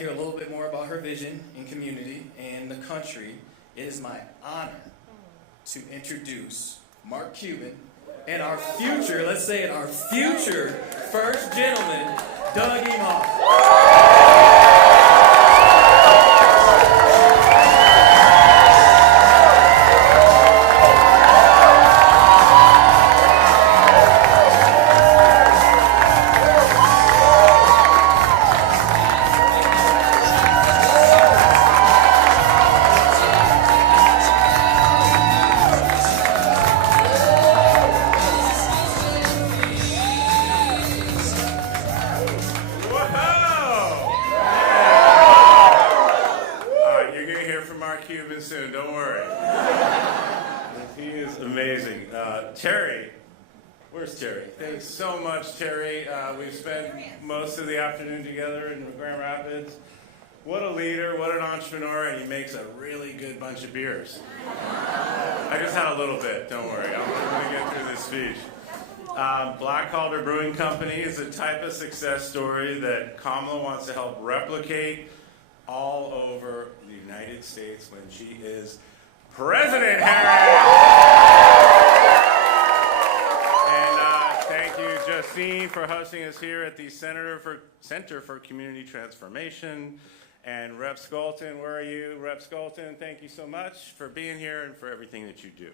hear a little bit more about her vision in community and the country, it is my honor to introduce Mark Cuban and our future, let's say it, our future first gentleman, Doug Emhoff. Mark Cuban soon, don't worry. He is amazing. Terry, where's Terry? Thanks so much, Terry. We've spent most of the afternoon together in Grand Rapids. What a leader, what an entrepreneur, and he makes a really good bunch of beers. I just had a little bit, don't worry. I'm going to get through this speech. Black Calder Brewing Company is a type of success story that Kamala wants to help replicate all over the United States when she is President Harris. And thank you, Justine, for hosting us here at the Center for Community Transformation. And Rep. Skolton, where are you? Rep. Skolton, thank you so much for being here and for everything that you do.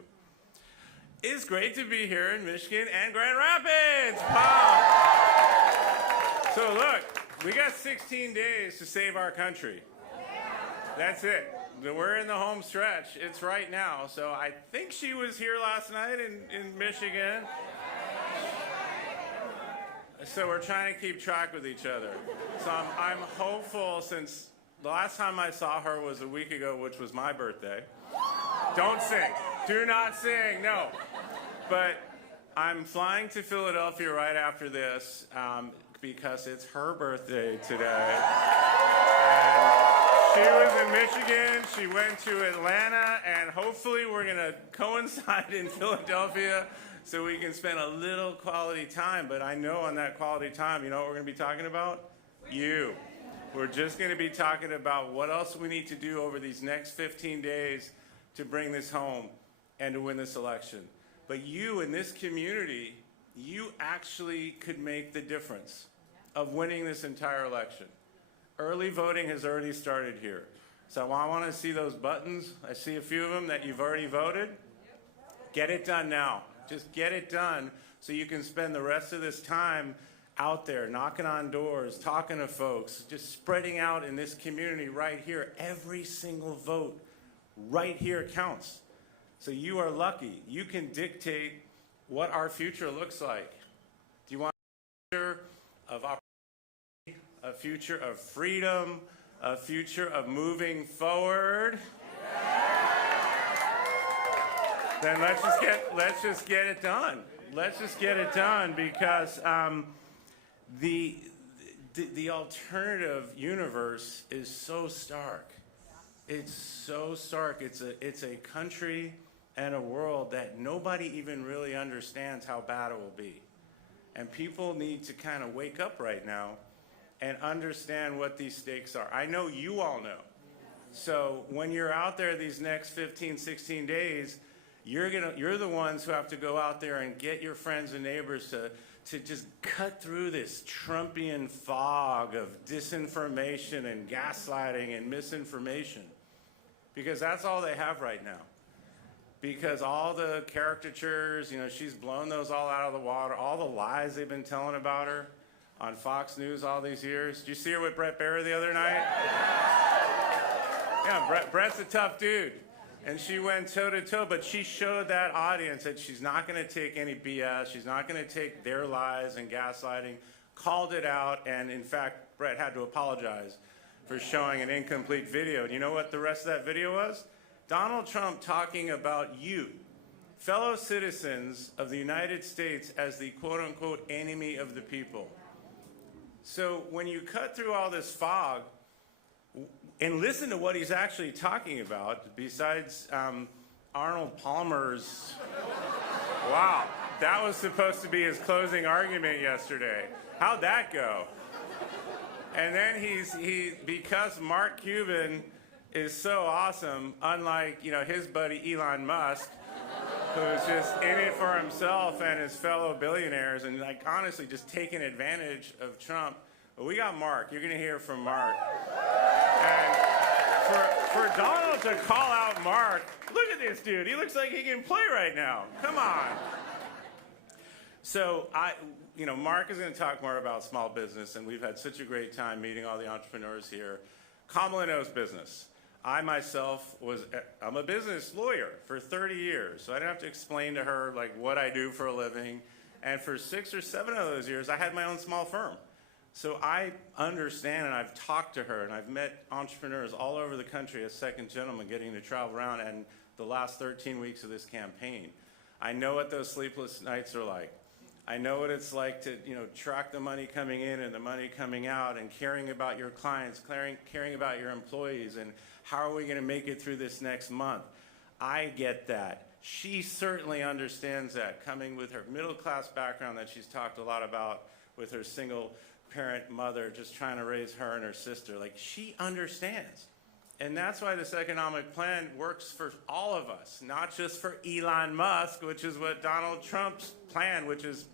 It's great to be here in Michigan and Grand Rapids. Wow. So look, we got 16 days to save our country. That's it. We're in the home stretch. It's right now. So I think she was here last night in Michigan. So we're trying to keep track with each other. So I'm hopeful, since the last time I saw her was a week ago, which was my birthday. Don't sing. Do not sing. No. But I'm flying to Philadelphia right after this because it's her birthday today. And she was in Michigan. She went to Atlanta, and hopefully we're going to coincide in Philadelphia so we can spend a little quality time. But I know on that quality time, you know what we're going to be talking about? You. We're just going to be talking about what else we need to do over these next 15 days to bring this home and to win this election. But you in this community, you actually could make the difference of winning this entire election. Early voting has already started here. So I want to see those buttons. I see a few of them that you've already voted. Get it done now. Just get it done so you can spend the rest of this time out there, knocking on doors, talking to folks, just spreading out in this community right here. Every single vote right here counts. So you are lucky. You can dictate what our future looks like. Do you want a future of opportunity, a future of freedom, a future of moving forward? Then let's just get it done. Let's just get it done, because the alternative universe is so stark. It's so stark. It's a country and a world that nobody even really understands how bad it will be. And people need to kind of wake up right now and understand what these stakes are. I know you all know. So when you're out there these next 15, 16 days, you're the ones who have to go out there and get your friends and neighbors to just cut through this Trumpian fog of disinformation and gaslighting and misinformation. Because that's all they have right now. Because all the caricatures, you know, she's blown those all out of the water. All the lies they've been telling about her on Fox News all these years. Did you see her with Brett Barry the other night? Yeah, Brett's a tough dude. And she went toe-to-toe, but she showed that audience that she's not going to take any BS. She's not going to take their lies and gaslighting. Called it out, and in fact, Brett had to apologize for showing an incomplete video. And you know what the rest of that video was? Donald Trump talking about you, fellow citizens of the United States, as the quote-unquote enemy of the people. So when you cut through all this fog and listen to what he's actually talking about, besides Arnold Palmer's, wow, that was supposed to be his closing argument yesterday. How'd that go? And then because Mark Cuban is so awesome, unlike, his buddy Elon Musk, who's just in it for himself and his fellow billionaires and honestly just taking advantage of Trump. But we got Mark. You're going to hear from Mark. And for Donald to call out Mark, look at this dude. He looks like he can play right now. Come on. So Mark is going to talk more about small business, and we've had such a great time meeting all the entrepreneurs here. Kamala knows business. I myself I'm a business lawyer for 30 years, so I didn't have to explain to her what I do for a living. And for 6 or 7 of those years, I had my own small firm. So I understand, and I've talked to her, and I've met entrepreneurs all over the country as second gentleman getting to travel around, and the last 13 weeks of this campaign. I know what those sleepless nights are like. I know what it's like to, track the money coming in and the money coming out and caring about your clients, caring about your employees, and how are we going to make it through this next month? I get that. She certainly understands that, coming with her middle-class background that she's talked a lot about with her single-parent mother just trying to raise her and her sister. She understands. And that's why this economic plan works for all of us, not just for Elon Musk, which is what Donald Trump's plan, which is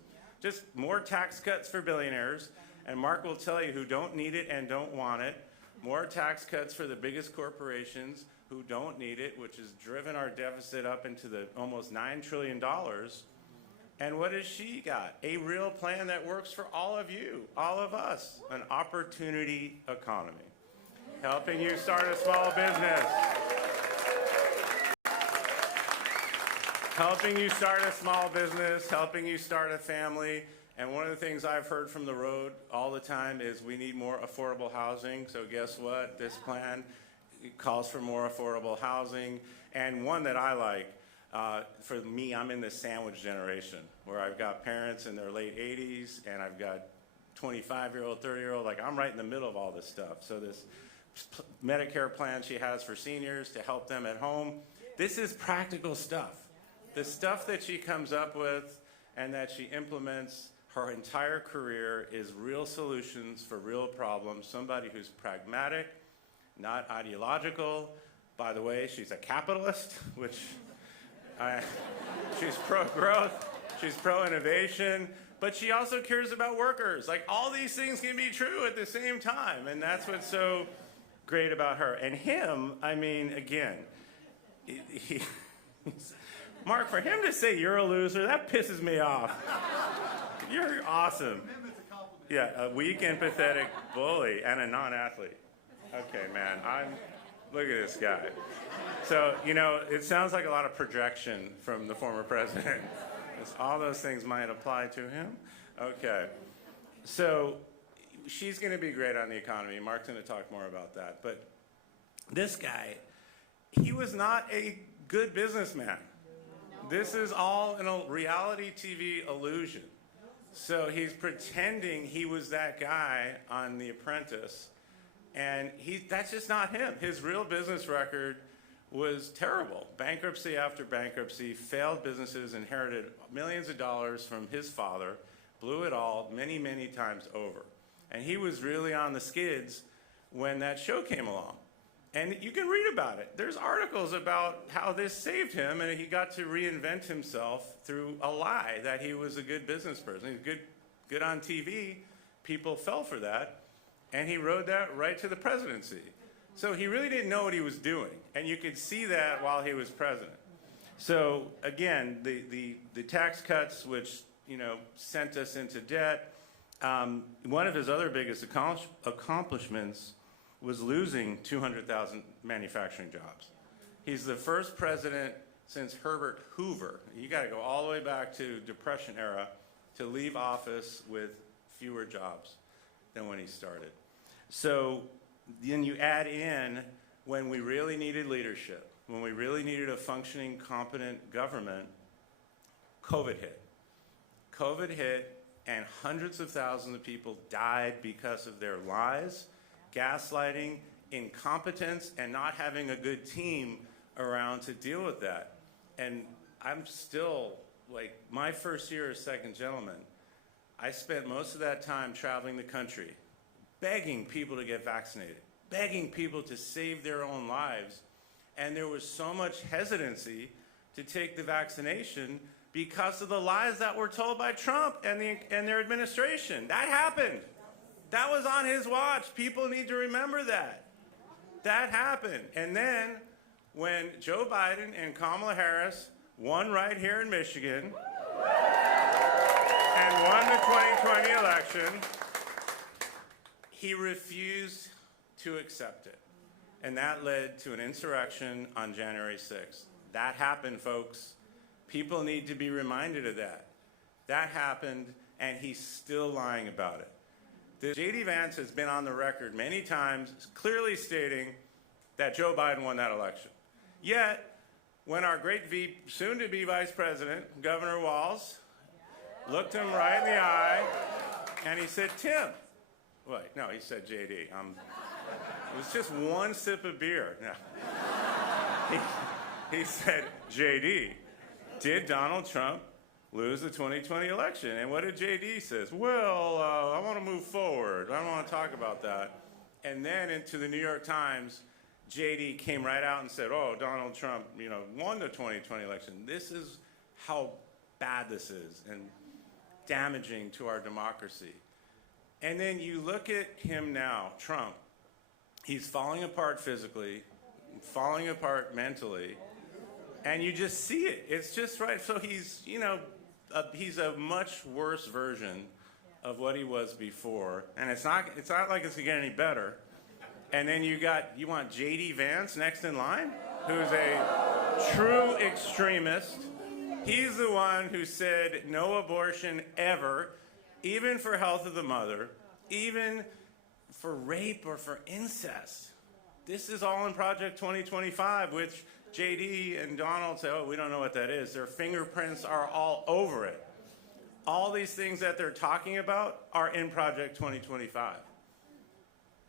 just more tax cuts for billionaires. And Mark will tell you who don't need it and don't want it. More tax cuts for the biggest corporations who don't need it, which has driven our deficit up into the almost $9 trillion. And what has she got? A real plan that works for all of you, all of us, an opportunity economy. Helping you start a small business. Helping you start a small business, helping you start a family. And one of the things I've heard from the road all the time is we need more affordable housing. So guess what? This plan calls for more affordable housing. And one that I like, for me, I'm in the sandwich generation, where I've got parents in their late 80s, and I've got 25-year-old, 30-year-old. I'm right in the middle of all this stuff. So this Medicare plan she has for seniors to help them at home, this is practical stuff. The stuff that she comes up with and that she implements her entire career is real solutions for real problems. Somebody who's pragmatic, not ideological. By the way, she's a capitalist, which she's pro-growth, she's pro-innovation, but she also cares about workers. All these things can be true at the same time, and that's what's so great about her. And him, again, Mark, for him to say you're a loser, that pisses me off. You're awesome. Yeah, a weak and pathetic bully and a non-athlete. Okay, man, look at this guy. So, it sounds like a lot of projection from the former president. All those things might apply to him. Okay. So, she's going to be great on the economy. Mark's going to talk more about that. But this guy, he was not a good businessman. This is all a reality TV illusion. So he's pretending he was that guy on The Apprentice, and that's just not him. His real business record was terrible. Bankruptcy after bankruptcy, failed businesses, inherited millions of dollars from his father, blew it all many, many times over. And he was really on the skids when that show came along. And you can read about it. There's articles about how this saved him, and he got to reinvent himself through a lie that he was a good business person. He was good on TV. People fell for that. And he rode that right to the presidency. So he really didn't know what he was doing. And you could see that while he was president. So again, the tax cuts, which sent us into debt, one of his other biggest accomplishments was losing 200,000 manufacturing jobs. He's the first president since Herbert Hoover, you got to go all the way back to Depression era, to leave office with fewer jobs than when he started. So then you add in when we really needed leadership, when we really needed a functioning, competent government, COVID hit. COVID hit, and hundreds of thousands of people died because of their lies, gaslighting, incompetence, and not having a good team around to deal with that. And I'm still, my first year as second gentleman, I spent most of that time traveling the country, begging people to get vaccinated, begging people to save their own lives. And there was so much hesitancy to take the vaccination because of the lies that were told by Trump and their administration. That happened. That was on his watch. People need to remember that. That happened. And then when Joe Biden and Kamala Harris won right here in Michigan and won the 2020 election, he refused to accept it. And that led to an insurrection on January 6th. That happened, folks. People need to be reminded of that. That happened, and he's still lying about it. J.D. Vance has been on the record many times clearly stating that Joe Biden won that election. Yet, when our great soon-to-be Vice President, Governor Walz, looked him right in the eye, and he said, Tim. Wait, no, he said J.D. It was just one sip of beer. No. He said, J.D., did Donald Trump lose the 2020 election? And what did J.D. says? Well, I want to move forward. I don't want to talk about that. And then into the New York Times, J.D. came right out and said, oh, Donald Trump, won the 2020 election. This is how bad this is and damaging to our democracy. And then you look at him now, Trump. He's falling apart physically, falling apart mentally, and you just see it. It's just right. So he's, he's a much worse version of what he was before, and it's not like it's gonna get any better. And then you want J.D. Vance next in line, who's a true extremist. He's the one who said no abortion ever, even for health of the mother, even for rape or for incest. This is all in Project 2025, which J.D. and Donald say, oh, we don't know what that is. Their fingerprints are all over it. All these things that they're talking about are in Project 2025.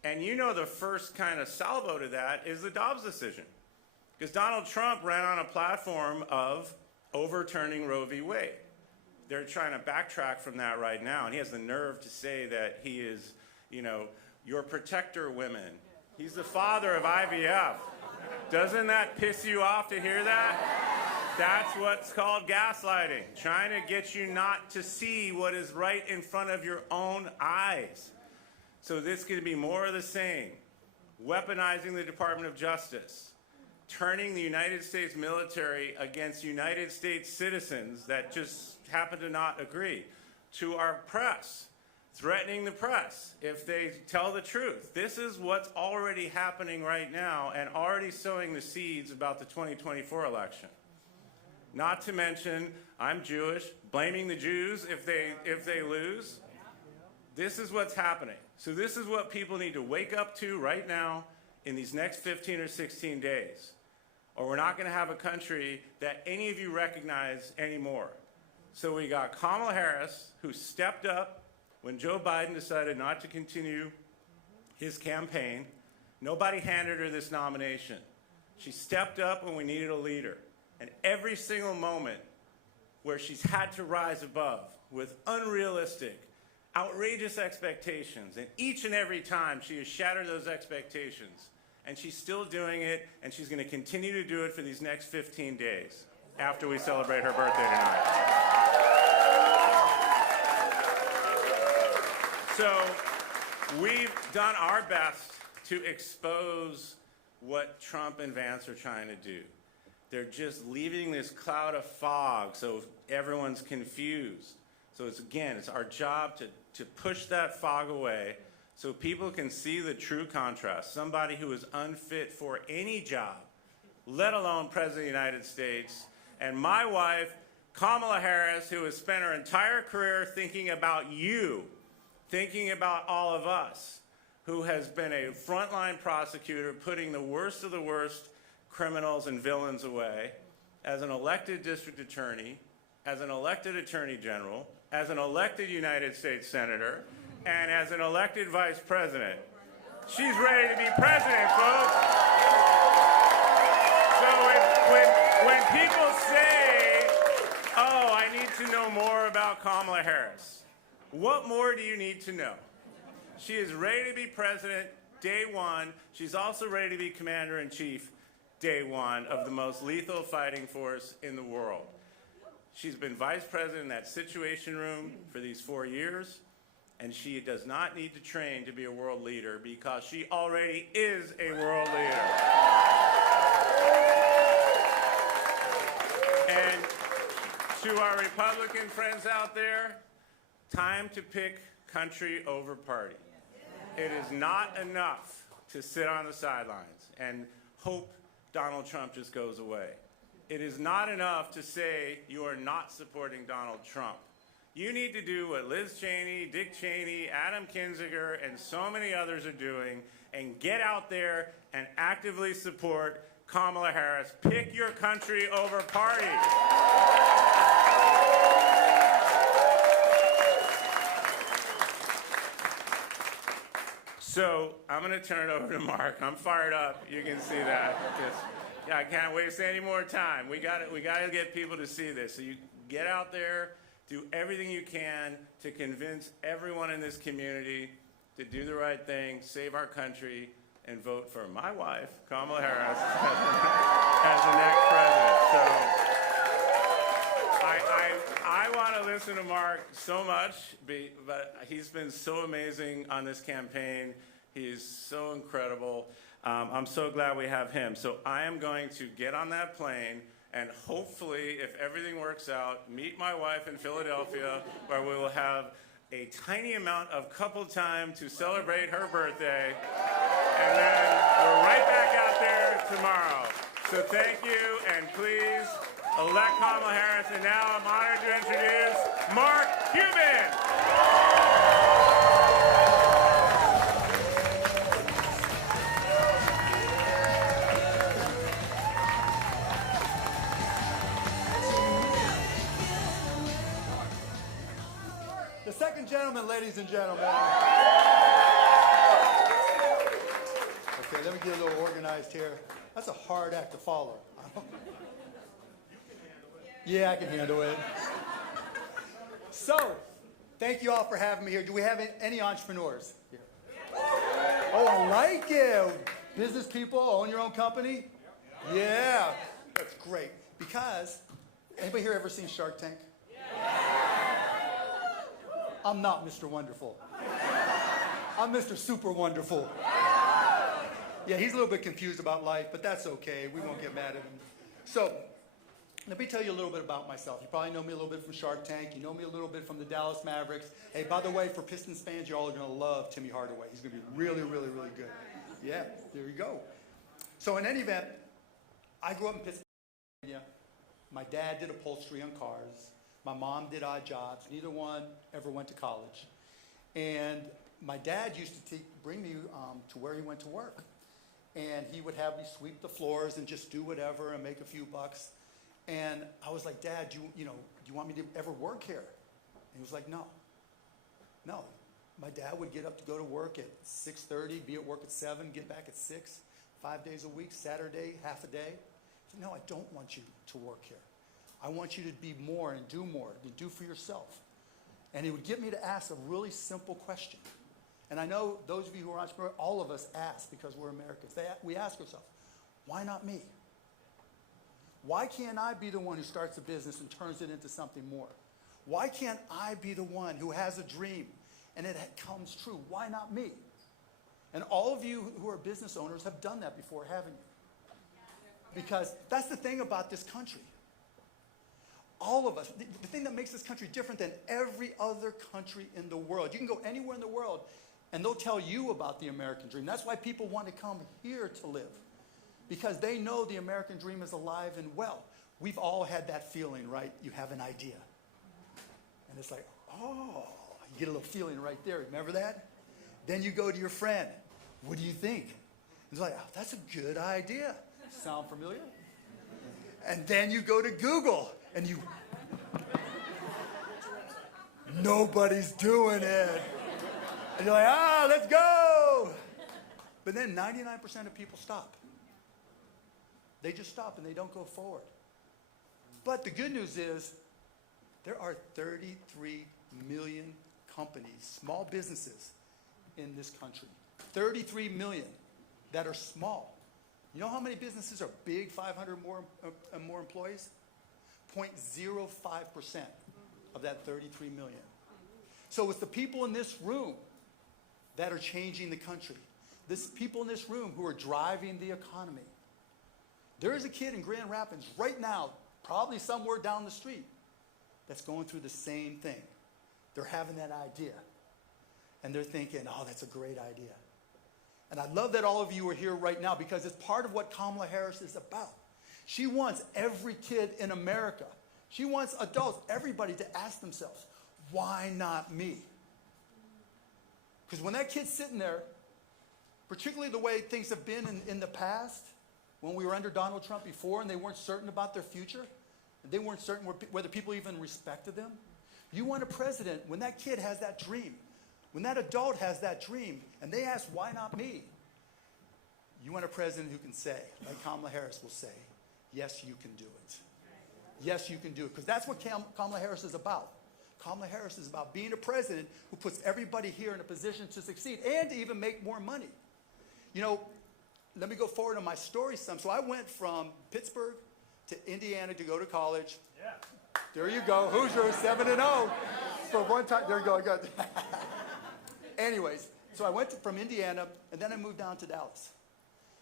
And the first kind of salvo to that is the Dobbs decision. Because Donald Trump ran on a platform of overturning Roe v. Wade. They're trying to backtrack from that right now. And he has the nerve to say that he is, your protector women. He's the father of IVF. Doesn't that piss you off to hear that? That's what's called gaslighting. Trying to get you not to see what is right in front of your own eyes. So this is going to be more of the same. Weaponizing the Department of Justice. Turning the United States military against United States citizens that just happen to not agree. To our press. Threatening the press if they tell the truth. This is what's already happening right now and already sowing the seeds about the 2024 election. Not to mention, I'm Jewish, blaming the Jews if they lose. This is what's happening. So this is what people need to wake up to right now in these next 15 or 16 days. Or we're not going to have a country that any of you recognize anymore. So we got Kamala Harris, who stepped up when Joe Biden decided not to continue his campaign. Nobody handed her this nomination. She stepped up when we needed a leader. And every single moment where she's had to rise above with unrealistic, outrageous expectations, and each and every time she has shattered those expectations, and she's still doing it, and she's going to continue to do it for these next 15 days after we celebrate her birthday tonight. So we've done our best to expose what Trump and Vance are trying to do. They're just leaving this cloud of fog so everyone's confused. So it's our job to push that fog away so people can see the true contrast. Somebody who is unfit for any job, let alone President of the United States, and my wife, Kamala Harris, who has spent her entire career thinking about you, thinking about all of us, who has been a frontline prosecutor putting the worst of the worst criminals and villains away, as an elected district attorney, as an elected attorney general, as an elected United States senator, and as an elected vice president. She's ready to be president, folks. So when people say, oh, I need to know more about Kamala Harris, what more do you need to know? She is ready to be president day one. She's also ready to be commander-in-chief day one of the most lethal fighting force in the world. She's been vice president in that Situation Room for these 4 years, and she does not need to train to be a world leader because she already is a world leader. And to our Republican friends out there, time to pick country over party. It is not enough to sit on the sidelines and hope Donald Trump just goes away. It is not enough to say you are not supporting Donald Trump. You need to do what Liz Cheney, Dick Cheney, Adam Kinzinger, and so many others are doing, and get out there and actively support Kamala Harris. Pick your country over party. So I'm going to turn it over to Mark. I'm fired up. You can see that. Yeah, I can't waste any more time. We got to get people to see this. So you get out there, do everything you can to convince everyone in this community to do the right thing, save our country, and vote for my wife, Kamala Harris, as the next president. So I want to listen to Mark so much, but he's been so amazing on this campaign. He's so incredible. I'm so glad we have him. So I am going to get on that plane and hopefully, if everything works out, meet my wife in Philadelphia, where we will have a tiny amount of couple time to celebrate her birthday. And then we're right back out there tomorrow. So thank you, and please elect Kamala Harris. And now I'm honored to introduce Mark Cuban. The second gentleman, ladies and gentlemen. Okay, let me get a little organized here. That's a hard act to follow. Yeah, I can handle it. So, thank you all for having me here. Do we have any entrepreneurs here? Oh, I like it. Business people, own your own company? Yeah, that's great. Because, anybody here ever seen Shark Tank? I'm not Mr. Wonderful. I'm Mr. Super Wonderful. Yeah, he's a little bit confused about life, but that's okay. We won't get mad at him. So, let me tell you a little bit about myself. You probably know me a little bit from Shark Tank. You know me a little bit from the Dallas Mavericks. Hey, by the way, for Pistons fans, you all are going to love Timmy Hardaway. He's going to be really, really, really good. Yeah, there you go. So in any event, I grew up in Pittsburgh. My dad did upholstery on cars. My mom did odd jobs. Neither one ever went to college. And my dad used to bring me to where he went to work. And he would have me sweep the floors and just do whatever and make a few bucks. And I was like, Dad, do you want me to ever work here? And he was like, no. No. My dad would get up to go to work at 6:30, be at work at 7, get back at 6, 5 days a week, Saturday, half a day. I said, no, I don't want you to work here. I want you to be more and do more, to do for yourself. And he would get me to ask a really simple question. And I know those of you who are entrepreneurs, all of us ask because we're Americans. We ask ourselves, why not me? Why can't I be the one who starts a business and turns it into something more? Why can't I be the one who has a dream and it comes true? Why not me? And all of you who are business owners have done that before, haven't you? Because that's the thing about this country. All of us, the thing that makes this country different than every other country in the world. You can go anywhere in the world and they'll tell you about the American dream. That's why people want to come here to live. Because they know the American dream is alive and well. We've all had that feeling, right? You have an idea. And it's like, oh, you get a little feeling right there. Remember that? Then you go to your friend. What do you think? It's like, oh, that's a good idea. Sound familiar? And then you go to Google and you, nobody's doing it. And you're like, let's go. But then 99% of people stop. They just stop and they don't go forward. But the good news is there are 33 million companies, small businesses, in this country. 33 million that are small. You know how many businesses are big, 500 more employees? 0.05% of that 33 million. So it's the people in this room that are changing the country. This people in this room who are driving the economy. There is a kid in Grand Rapids right now, probably somewhere down the street, that's going through the same thing. They're having that idea. And they're thinking, oh, that's a great idea. And I love that all of you are here right now because it's part of what Kamala Harris is about. She wants every kid in America, she wants adults, everybody to ask themselves, why not me? Because when that kid's sitting there, particularly the way things have been in the past, when we were under Donald Trump before and they weren't certain about their future, and they weren't certain whether people even respected them, you want a president, when that kid has that dream, when that adult has that dream, and they ask, why not me? You want a president who can say, like Kamala Harris will say, yes, you can do it. Yes, you can do it. Because that's what Kamala Harris is about. Kamala Harris is about being a president who puts everybody here in a position to succeed and to even make more money. You know, let me go forward on my story some. So I went from Pittsburgh to Indiana to go to college. Yeah. There you go. Hoosiers, 7-0. For one time, there you go. I got Anyways, so I went from Indiana, and then I moved down to Dallas.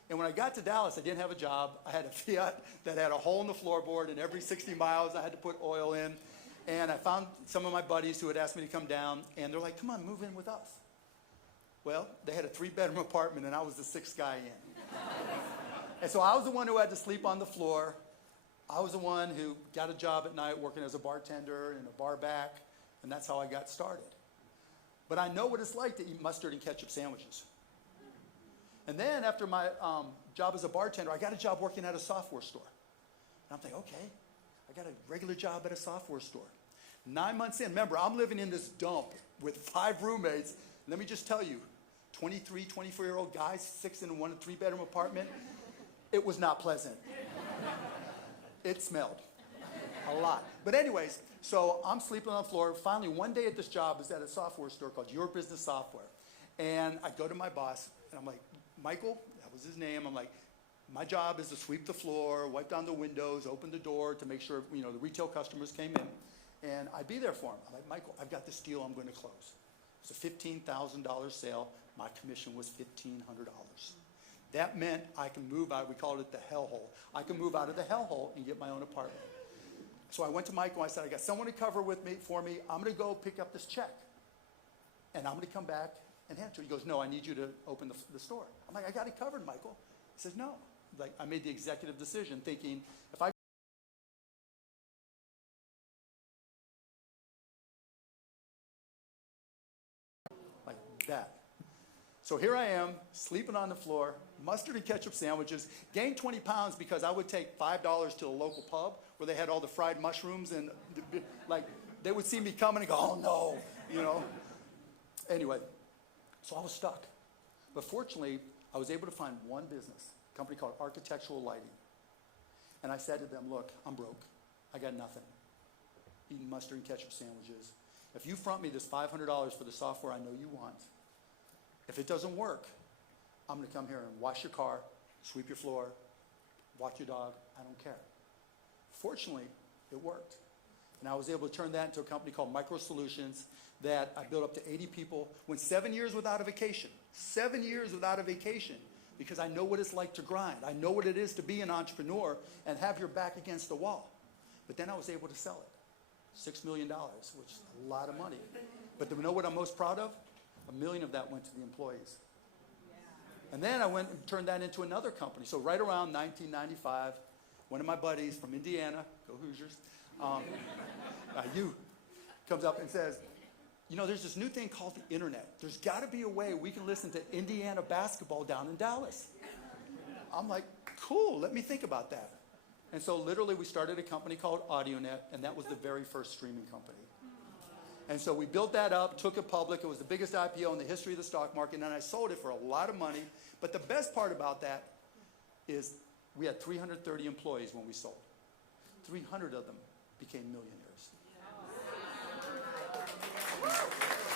And when I got to Dallas, I didn't have a job. I had a Fiat that had a hole in the floorboard, and every 60 miles I had to put oil in. And I found some of my buddies who had asked me to come down, and they're like, come on, move in with us. Well, they had a 3-bedroom apartment, and I was the 6th guy in. And so I was the one who had to sleep on the floor. I was the one who got a job at night working as a bartender in a bar back, and that's how I got started. But I know what it's like to eat mustard and ketchup sandwiches. And then after my job as a bartender, I got a job working at a software store. And I'm thinking, okay, I got a regular job at a software store. 9 months in, remember, I'm living in this dump with 5 roommates. Let me just tell you, 23, 24-year-old guys, 6 in a 3-bedroom apartment, it was not pleasant. It smelled a lot. But anyways, so I'm sleeping on the floor. Finally, one day at this job is at a software store called Your Business Software. And I go to my boss, and I'm like, Michael, that was his name. I'm like, my job is to sweep the floor, wipe down the windows, open the door to make sure, you know, the retail customers came in. And I'd be there for him. I'm like, Michael, I've got this deal I'm going to close. It's a $15,000 sale. My commission was $1,500. That meant I can move out. We called it the hellhole. I can move out of the hellhole and get my own apartment. So I went to Michael. I said, I got someone to cover for me. I'm going to go pick up this check. And I'm going to come back and hand it to you. He goes, no, I need you to open the store. I'm like, I got it covered, Michael. He says, no. Like, I made the executive decision thinking, if I like that. So here I am, sleeping on the floor, mustard and ketchup sandwiches, gained 20 pounds because I would take $5 to a local pub where they had all the fried mushrooms and like they would see me coming and go, oh no, you know. Anyway, so I was stuck. But fortunately, I was able to find one business, a company called Architectural Lighting. And I said to them, look, I'm broke. I got nothing. Eating mustard and ketchup sandwiches. If you front me this $500 for the software I know you want, if it doesn't work, I'm going to come here and wash your car, sweep your floor, walk your dog. I don't care. Fortunately, it worked. And I was able to turn that into a company called Micro Solutions that I built up to 80 people, went 7 years without a vacation. 7 years without a vacation because I know what it's like to grind. I know what it is to be an entrepreneur and have your back against the wall. But then I was able to sell it. $6 million, which is a lot of money. But do you know what I'm most proud of? $1 million of that went to the employees. And then I went and turned that into another company. So right around 1995, one of my buddies from Indiana, go Hoosiers, comes up and says, you know, there's this new thing called the internet. There's got to be a way we can listen to Indiana basketball down in Dallas. I'm like, cool, let me think about that. And so literally we started a company called AudioNet, and that was the very first streaming company. And so we built that up, took it public. It was the biggest IPO in the history of the stock market, and I sold it for a lot of money. But the best part about that is we had 330 employees when we sold. 300 of them became millionaires.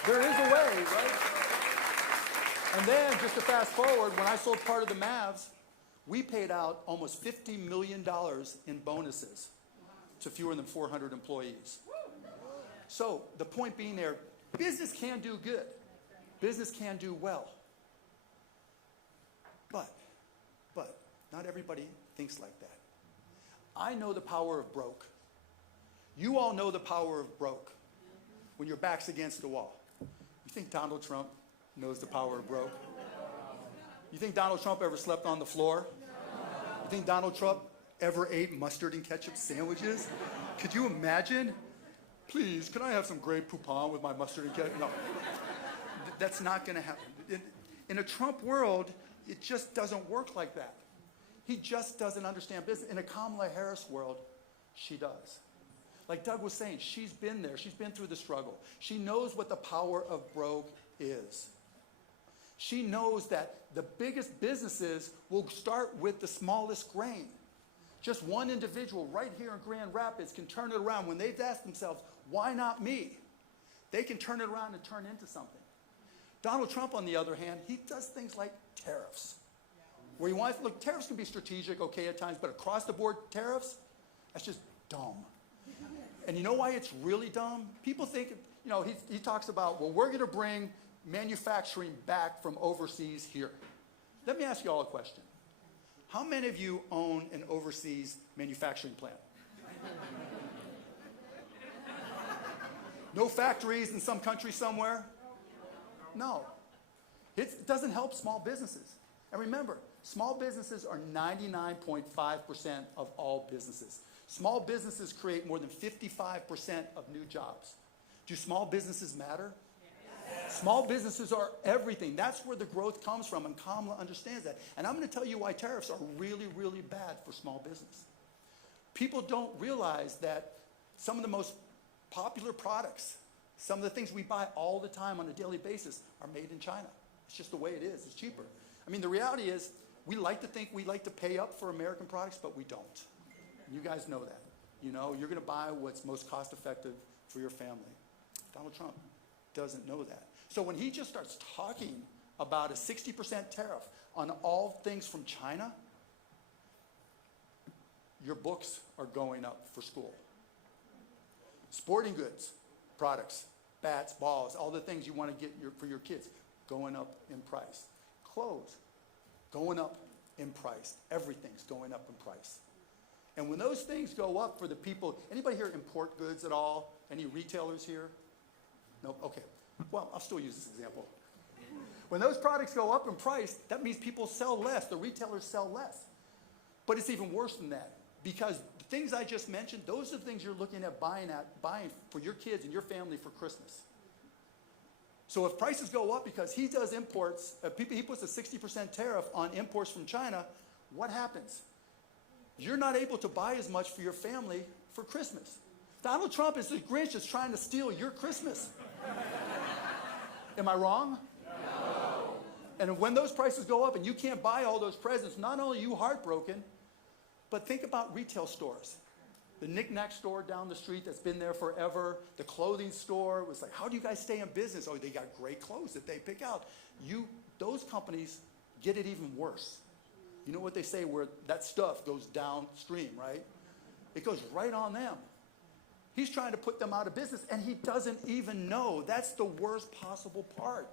There is a way, right? And then, just to fast forward, when I sold part of the Mavs, we paid out almost $50 million in bonuses to fewer than 400 employees. So the point being there, business can do good. Business can do well. But not everybody thinks like that. I know the power of broke. You all know the power of broke when your back's against the wall. You think Donald Trump knows the power of broke? You think Donald Trump ever slept on the floor? You think Donald Trump ever ate mustard and ketchup sandwiches? Could you imagine? Please, can I have some Grey Poupon with my mustard and ketchup? No. That's not going to happen. In a Trump world, it just doesn't work like that. He just doesn't understand business. In a Kamala Harris world, she does. Like Doug was saying, she's been there. She's been through the struggle. She knows what the power of broke is. She knows that the biggest businesses will start with the smallest grain. Just one individual right here in Grand Rapids can turn it around. When they've asked themselves, why not me? They can turn it around and turn into something. Donald Trump, on the other hand, he does things like tariffs. Where you want, look, tariffs can be strategic, okay, at times, but across the board tariffs, that's just dumb. And you know why it's really dumb? People think, you know, he talks about, well, we're going to bring manufacturing back from overseas here. Let me ask you all a question. How many of you own an overseas manufacturing plant? No factories in some country somewhere? No. It doesn't help small businesses. And remember, small businesses are 99.5% of all businesses. Small businesses create more than 55% of new jobs. Do small businesses matter? Yes. Small businesses are everything. That's where the growth comes from, and Kamala understands that. And I'm going to tell you why tariffs are really, really bad for small business. People don't realize that some of the most popular products, some of the things we buy all the time on a daily basis are made in China. It's just the way it is. It's cheaper. I mean, the reality is, we like to think we like to pay up for American products, but we don't. You guys know that. You know, you're going to buy what's most cost effective for your family. Donald Trump doesn't know that. So when he just starts talking about a 60% tariff on all things from China, your books are going up for school. Sporting goods, products, bats, balls, all the things you want to get for your kids, going up in price. Clothes, going up in price. Everything's going up in price. And when those things go up for the people, anybody here import goods at all? Any retailers here? No? Okay. Well, I'll still use this example. When those products go up in price, that means people sell less. The retailers sell less. But it's even worse than that, because the things I just mentioned, those are the things you're looking at buying for your kids and your family for Christmas. So if prices go up because he does imports, he puts a 60% tariff on imports from China, what happens? You're not able to buy as much for your family for Christmas. Donald Trump is the Grinch that's trying to steal your Christmas. Am I wrong? No. And when those prices go up and you can't buy all those presents, not only are you heartbroken, but think about retail stores. The knick-knack store down the street that's been there forever, the clothing store was like, how do you guys stay in business? Oh, they got great clothes that they pick out. Those companies get it even worse. You know what they say, where that stuff goes downstream, right? It goes right on them. He's trying to put them out of business, and he doesn't even know. That's the worst possible part.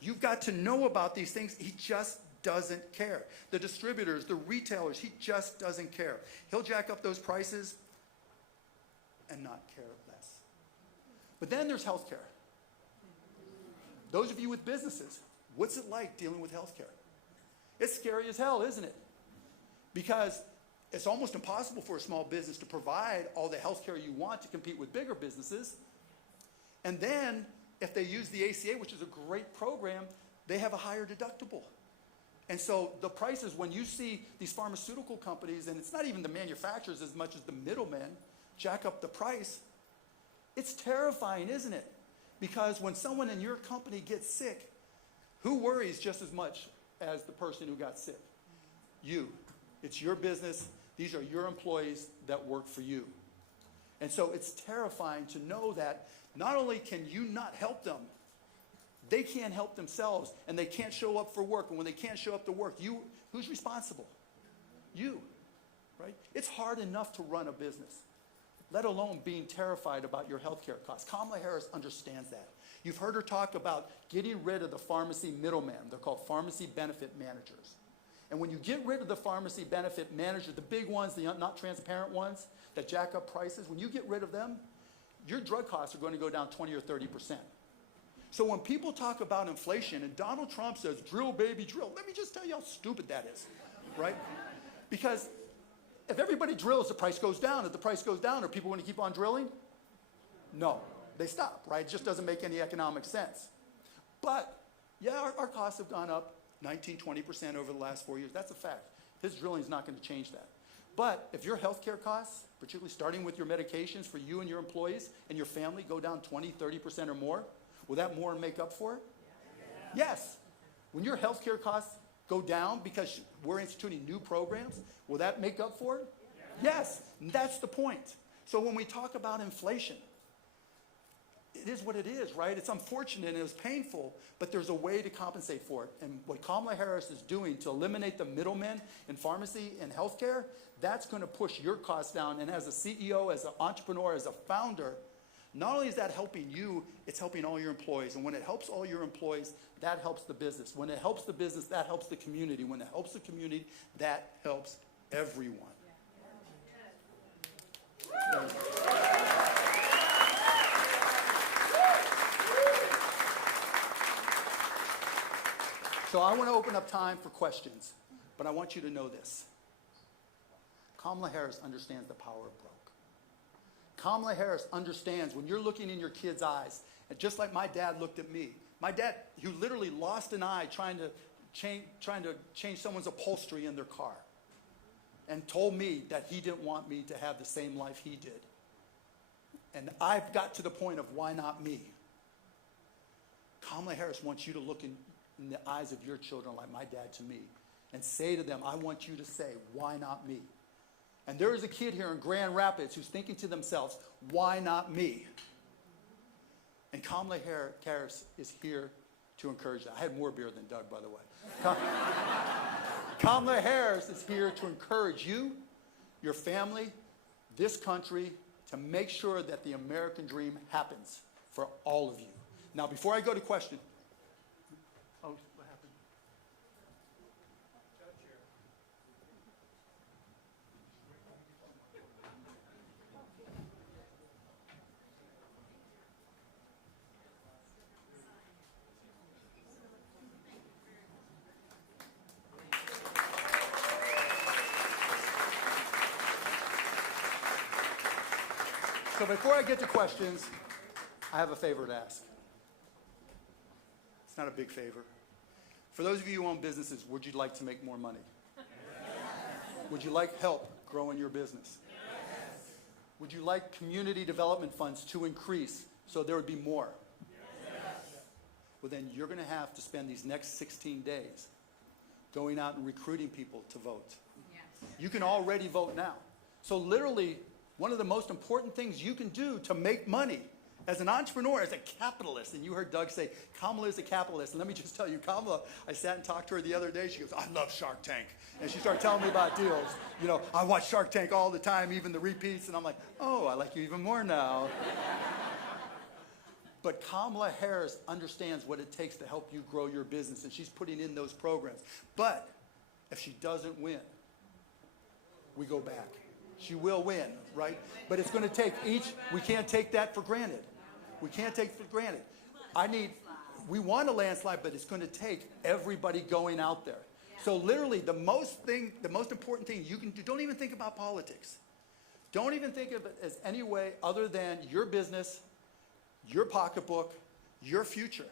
You've got to know about these things. He just doesn't care. The distributors, the retailers, he just doesn't care. He'll jack up those prices and not care less. But then there's healthcare. Those of you with businesses, what's it like dealing with healthcare? It's scary as hell, isn't it? Because it's almost impossible for a small business to provide all the health care you want to compete with bigger businesses. And then, if they use the ACA, which is a great program, they have a higher deductible. And so the prices, when you see these pharmaceutical companies, and it's not even the manufacturers as much as the middlemen, jack up the price, it's terrifying, isn't it? Because when someone in your company gets sick, who worries just as much as the person who got sick? You. It's your business. These are your employees that work for you. And so it's terrifying to know that not only can you not help them, They can't help themselves, and they can't show up for work. And when they can't show up to work, who's responsible? You, right? It's hard enough to run a business, let alone being terrified about your health care costs. Kamala Harris understands that. You've heard her talk about getting rid of the pharmacy middleman. They're called pharmacy benefit managers. And when you get rid of the pharmacy benefit managers, the big ones, the not transparent ones that jack up prices, when you get rid of them, your drug costs are going to go down 20 or 30%. So when people talk about inflation and Donald Trump says, drill, baby, drill, let me just tell you how stupid that is, right? Because if everybody drills, the price goes down. If the price goes down, are people going to keep on drilling? No, they stop, right? It just doesn't make any economic sense. But, yeah, our costs have gone up 19, 20% over the last 4 years. That's a fact. His drilling is not going to change that. But if your health care costs, particularly starting with your medications for you and your employees and your family, go down 20, 30% or more, will that more make up for it? Yes. When your health care costs go down because we're instituting new programs, will that make up for it? Yes. And that's the point. So when we talk about inflation, it is what it is, right? It's unfortunate and it was painful, but there's a way to compensate for it. And what Kamala Harris is doing to eliminate the middlemen in pharmacy and healthcare, that's going to push your costs down. And as a CEO, as an entrepreneur, as a founder, not only is that helping you, it's helping all your employees. And when it helps all your employees, that helps the business. When it helps the business, that helps the community. When it helps the community, that helps everyone. So I want to open up time for questions, but I want you to know this. Kamala Harris understands the power of broke. Kamala Harris understands when you're looking in your kids' eyes, and just like my dad looked at me. My dad, who literally lost an eye trying to change someone's upholstery in their car, and told me that he didn't want me to have the same life he did. And I've got to the point of why not me? Kamala Harris wants you to look in the eyes of your children like my dad to me and say to them, I want you to say, why not me? And there is a kid here in Grand Rapids who's thinking to themselves, why not me? And Kamala Harris is here to encourage that. I had more beer than Doug, by the way. Kamala Harris is here to encourage you, your family, this country, to make sure that the American dream happens for all of you. Now, before I go to question, what happened? So before I get to questions, I have a favor to ask. It's not a big favor. For those of you who own businesses, would you like to make more money? Yes. Would you like help growing your business? Yes. Would you like community development funds to increase so there would be more? Yes. Well, then you're going to have to spend these next 16 days going out and recruiting people to vote. Yes. You can already vote now. So literally, one of the most important things you can do to make money as an entrepreneur, as a capitalist, and you heard Doug say, Kamala is a capitalist. And let me just tell you, Kamala, I sat and talked to her the other day. She goes, I love Shark Tank. And she started telling me about deals. You know, I watch Shark Tank all the time, even the repeats. And I'm like, oh, I like you even more now. But Kamala Harris understands what it takes to help you grow your business, and she's putting in those programs. But if she doesn't win, we go back. She will win, right? But it's going to take we can't take that for granted. We can't take it for granted. We want a landslide, but it's going to take everybody going out there. So literally, the most important thing you can do, don't even think about politics. Don't even think of it as any way other than your business, your pocketbook, your future.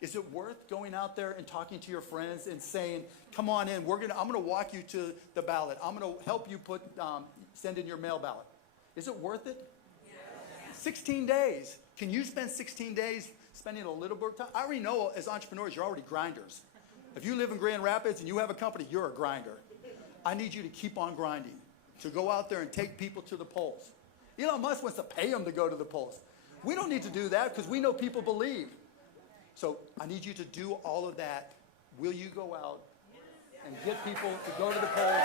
Is it worth going out there and talking to your friends and saying, come on in, I'm going to walk you to the ballot. I'm going to help you send in your mail ballot. Is it worth it? Yes. 16 days. Can you spend 16 days spending a little bit of time? I already know as entrepreneurs, you're already grinders. If you live in Grand Rapids and you have a company, you're a grinder. I need you to keep on grinding, to go out there and take people to the polls. Elon Musk wants to pay them to go to the polls. We don't need to do that because we know people believe. So I need you to do all of that. Will you go out and get people to go to the polls